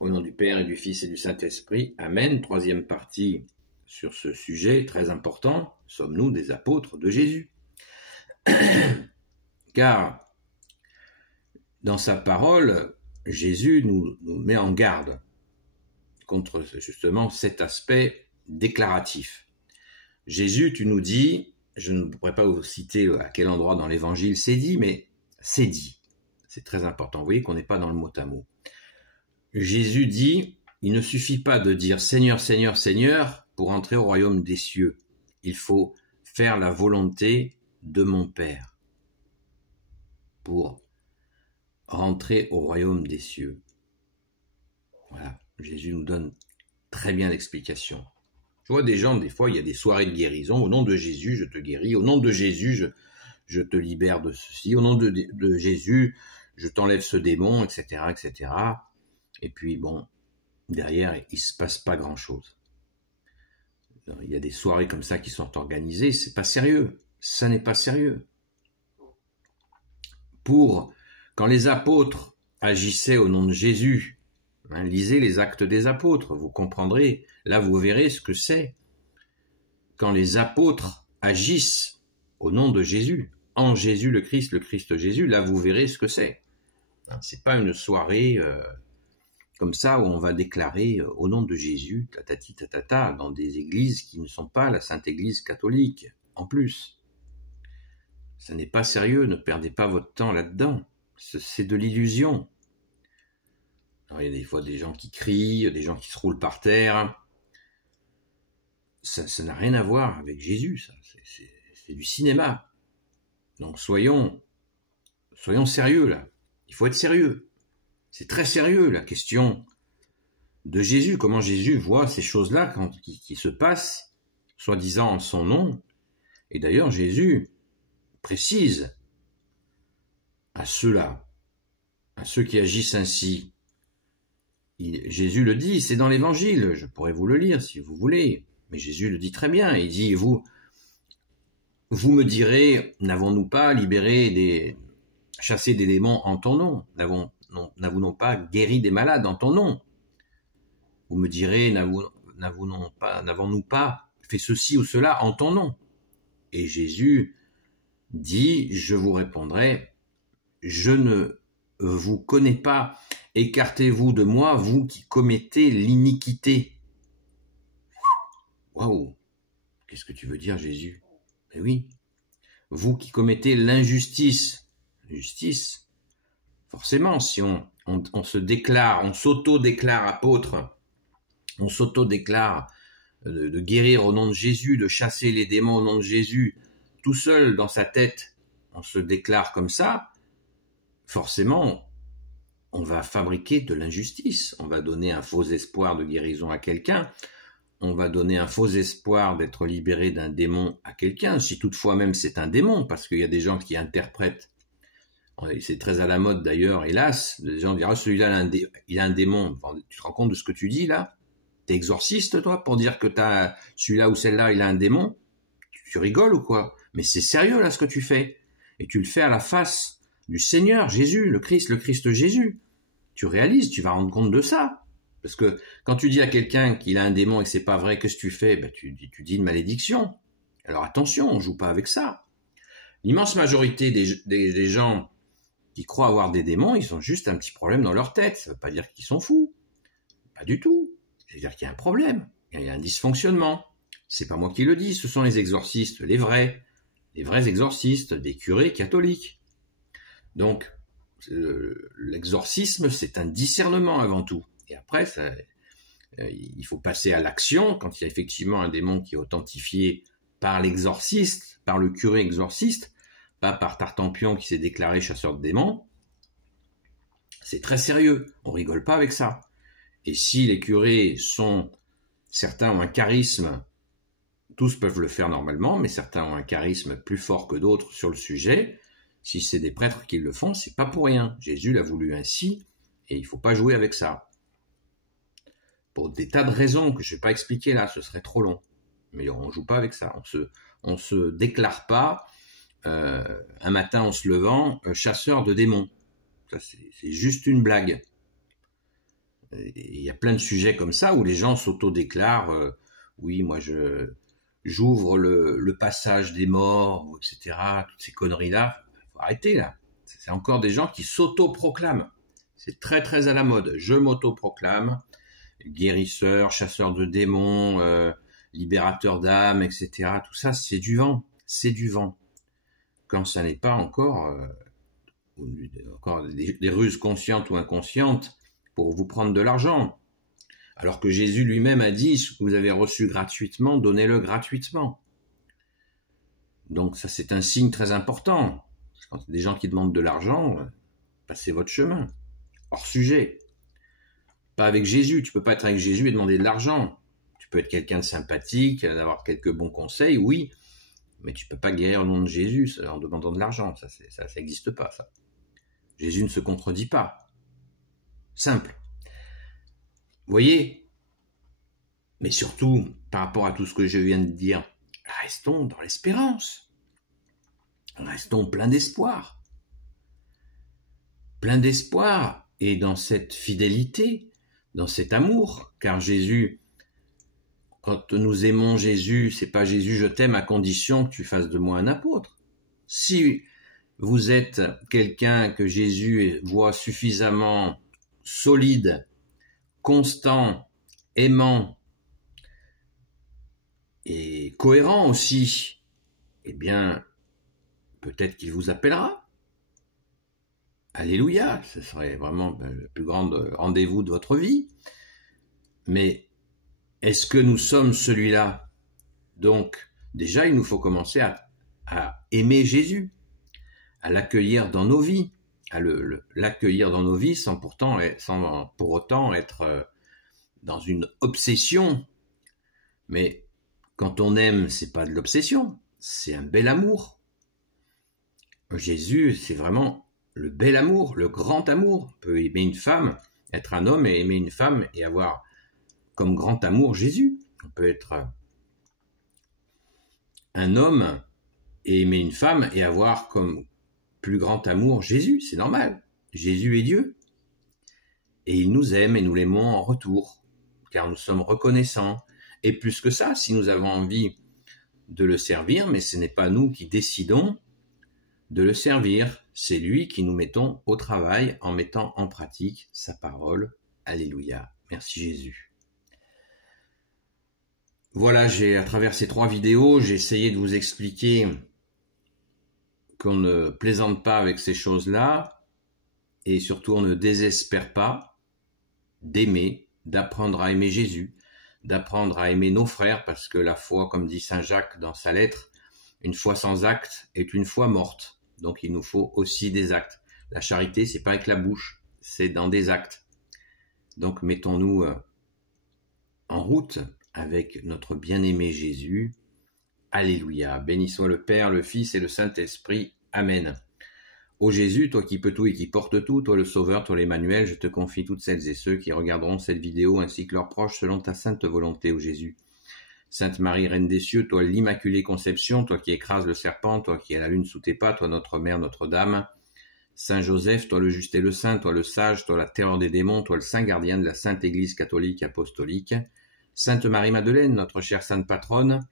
Au nom du Père et du Fils et du Saint-Esprit. Amen. Troisième partie sur ce sujet très important. Sommes-nous des apôtres de Jésus? Car dans sa parole, Jésus nous met en garde contre justement cet aspect déclaratif. Jésus, tu nous dis, je ne pourrais pas vous citer à quel endroit dans l'évangile c'est dit, mais c'est dit. C'est très important. Vous voyez qu'on n'est pas dans le mot à mot. Jésus dit, il ne suffit pas de dire Seigneur, Seigneur, Seigneur pour entrer au royaume des cieux. Il faut faire la volonté de mon Père pour rentrer au royaume des cieux. Voilà, Jésus nous donne très bien l'explication. Je vois des gens, des fois, il y a des soirées de guérison. Au nom de Jésus, je te guéris. Au nom de Jésus, je te libère de ceci. Au nom de Jésus, je t'enlève ce démon, etc., etc. Et puis, bon, derrière, il ne se passe pas grand-chose. Il y a des soirées comme ça qui sont organisées. C'est pas sérieux. Ça n'est pas sérieux. Quand les apôtres agissaient au nom de Jésus, lisez les Actes des apôtres, vous comprendrez. Là, vous verrez ce que c'est. Quand les apôtres agissent au nom de Jésus, en Jésus le Christ Jésus, là, vous verrez ce que c'est. C'est pas une soirée comme ça où on va déclarer au nom de Jésus, tatati tatata, dans des églises qui ne sont pas la Sainte Église catholique, en plus. Ça n'est pas sérieux, ne perdez pas votre temps là-dedans. C'est de l'illusion. Alors, il y a des fois des gens qui crient, des gens qui se roulent par terre. Ça n'a rien à voir avec Jésus, ça. C'est du cinéma. Donc soyons sérieux là. Il faut être sérieux. C'est très sérieux la question de Jésus. Comment Jésus voit ces choses-là qui se passent, soi-disant en son nom. Et d'ailleurs, Jésus précise à ceux-là, à ceux qui agissent ainsi. Jésus le dit, c'est dans l'évangile, je pourrais vous le lire si vous voulez, mais Jésus le dit très bien, il dit, vous me direz, n'avons-nous pas chassé des démons en ton nom? N'avons-nous pas guéri des malades en ton nom? Vous me direz, n'avons-nous pas fait ceci ou cela en ton nom? Et Jésus dit, je vous répondrai, je ne vous connais pas, écartez-vous de moi, vous qui commettez l'iniquité. Waouh! Qu'est-ce que tu veux dire, Jésus? Eh oui, vous qui commettez l'injustice. Justice, forcément, si on se déclare, on s'auto-déclare apôtre, on s'auto-déclare de guérir au nom de Jésus, de chasser les démons au nom de Jésus, tout seul dans sa tête, on se déclare comme ça, forcément, on va fabriquer de l'injustice. On va donner un faux espoir de guérison à quelqu'un. On va donner un faux espoir d'être libéré d'un démon à quelqu'un, si toutefois même c'est un démon, parce qu'il y a des gens qui interprètent, c'est très à la mode d'ailleurs, hélas, des gens disent « Ah, celui-là, il a un démon. » Tu te rends compte de ce que tu dis là? T'es exorciste, toi, pour dire que celui-là ou celle-là, il a un démon? Tu rigoles ou quoi? Mais c'est sérieux là ce que tu fais. Et tu le fais à la face du Seigneur Jésus, le Christ Jésus. Tu réalises, tu vas rendre compte de ça. Parce que quand tu dis à quelqu'un qu'il a un démon et que c'est pas vrai, qu'est-ce que tu fais? Ben, tu dis une malédiction. Alors attention, on joue pas avec ça. L'immense majorité des gens qui croient avoir des démons, ils ont juste un petit problème dans leur tête. Ça veut pas dire qu'ils sont fous. Pas du tout. C'est-à-dire qu'il y a un problème. Il y a un dysfonctionnement. C'est pas moi qui le dis, ce sont les exorcistes, les vrais exorcistes, des curés catholiques. Donc, l'exorcisme, c'est un discernement avant tout. Et après, il faut passer à l'action quand il y a effectivement un démon qui est authentifié par l'exorciste, par le curé exorciste, pas par Tartampion qui s'est déclaré chasseur de démons. C'est très sérieux, on rigole pas avec ça. Et si les curés certains ont un charisme, tous peuvent le faire normalement, mais certains ont un charisme plus fort que d'autres sur le sujet. Si c'est des prêtres qui le font, c'est pas pour rien. Jésus l'a voulu ainsi, et il faut pas jouer avec ça. Pour des tas de raisons que je vais pas expliquer là, ce serait trop long. Mais on joue pas avec ça. On se déclare pas un matin en se levant chasseur de démons. Ça c'est juste une blague. Il y a plein de sujets comme ça où les gens s'auto-déclarent oui, moi j'ouvre le passage des morts, etc. Toutes ces conneries-là. Il faut arrêter là. C'est encore des gens qui s'auto-proclament. C'est très très à la mode. Je m'auto-proclame guérisseur, chasseur de démons, libérateur d'âmes, etc. Tout ça, c'est du vent. C'est du vent. Quand ça n'est pas encore des ruses conscientes ou inconscientes pour vous prendre de l'argent. Alors que Jésus lui-même a dit, ce que vous avez reçu gratuitement, donnez-le gratuitement. Donc ça, c'est un signe très important. Quand il y a des gens qui demandent de l'argent, passez votre chemin. Hors sujet. Pas avec Jésus. Tu peux pas être avec Jésus et demander de l'argent. Tu peux être quelqu'un de sympathique, avoir quelques bons conseils, oui, mais tu peux pas guérir au nom de Jésus en demandant de l'argent. Ça n'existe pas, ça. Jésus ne se contredit pas. Simple. Vous voyez? Mais surtout, par rapport à tout ce que je viens de dire, restons dans l'espérance. Restons pleins d'espoir. Pleins d'espoir et dans cette fidélité, dans cet amour. Car Jésus, quand nous aimons Jésus, c'est pas Jésus, je t'aime à condition que tu fasses de moi un apôtre. Si vous êtes quelqu'un que Jésus voit suffisamment solide, constant, aimant et cohérent aussi, eh bien, peut-être qu'il vous appellera. Alléluia, ce serait vraiment le plus grand rendez-vous de votre vie. Mais est-ce que nous sommes celui-là? Donc, déjà, il nous faut commencer à aimer Jésus, à l'accueillir dans nos vies, à l'accueillir dans nos vies sans pour autant être dans une obsession. Mais quand on aime, c'est pas de l'obsession, c'est un bel amour. Jésus, c'est vraiment le bel amour, le grand amour. On peut aimer une femme, être un homme et aimer une femme et avoir comme grand amour Jésus. On peut être un homme et aimer une femme et avoir comme plus grand amour Jésus, c'est normal. Jésus est Dieu. Et il nous aime et nous l'aimons en retour, car nous sommes reconnaissants. Et plus que ça, si nous avons envie de le servir, mais ce n'est pas nous qui décidons de le servir, c'est lui qui nous mettons au travail en mettant en pratique sa parole. Alléluia. Merci Jésus. Voilà, à travers ces 3 vidéos, j'ai essayé de vous expliquer qu'on ne plaisante pas avec ces choses-là, et surtout on ne désespère pas d'aimer, d'apprendre à aimer Jésus, d'apprendre à aimer nos frères, parce que la foi, comme dit Saint Jacques dans sa lettre, une foi sans acte est une foi morte. Donc il nous faut aussi des actes. La charité, c'est pas avec la bouche, c'est dans des actes. Donc mettons-nous en route avec notre bien-aimé Jésus. Alléluia. Béni soit le Père, le Fils et le Saint-Esprit. Amen. Ô Jésus, toi qui peux tout et qui portes tout, toi le Sauveur, toi l'Emmanuel, je te confie toutes celles et ceux qui regarderont cette vidéo ainsi que leurs proches selon ta sainte volonté, ô Jésus. Sainte Marie, Reine des cieux, toi l'Immaculée Conception, toi qui écrases le serpent, toi qui as la lune sous tes pas, toi notre Mère, Notre-Dame. Saint Joseph, toi le juste et le saint, toi le sage, toi la terreur des démons, toi le saint gardien de la Sainte Église catholique apostolique. Sainte Marie-Madeleine, notre chère sainte patronne,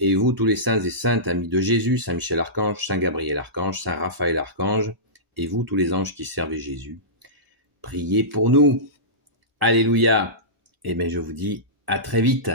et vous tous les saints et saintes amis de Jésus, Saint Michel Archange, Saint Gabriel Archange, Saint Raphaël Archange, et vous tous les anges qui servaient Jésus, priez pour nous. Alléluia. Et bien je vous dis à très vite.